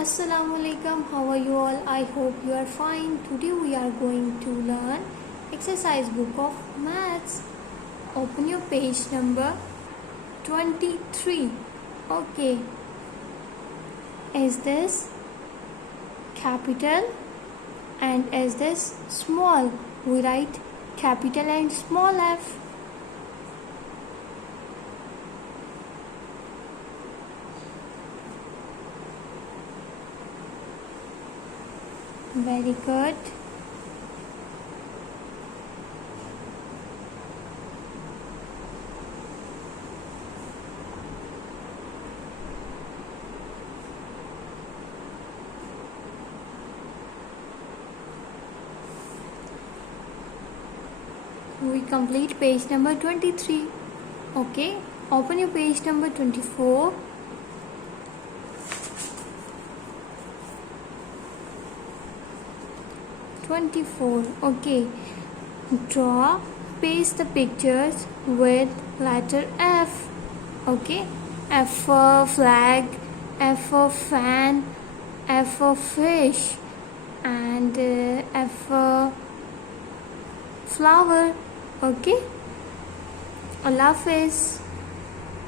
Assalamu alaikum. How are you all? I hope you are fine. Today we are going to learn exercise book of maths. Open your page number 23. Okay. Is this capital and is this small? We write capital and small f. Very good. We complete page number 23. Okay, open your page number 24. Okay, draw, paste the pictures with letter F. Okay, F for flag, F for fan, F for fish, and F for flower. Okay, Allah Hafiz.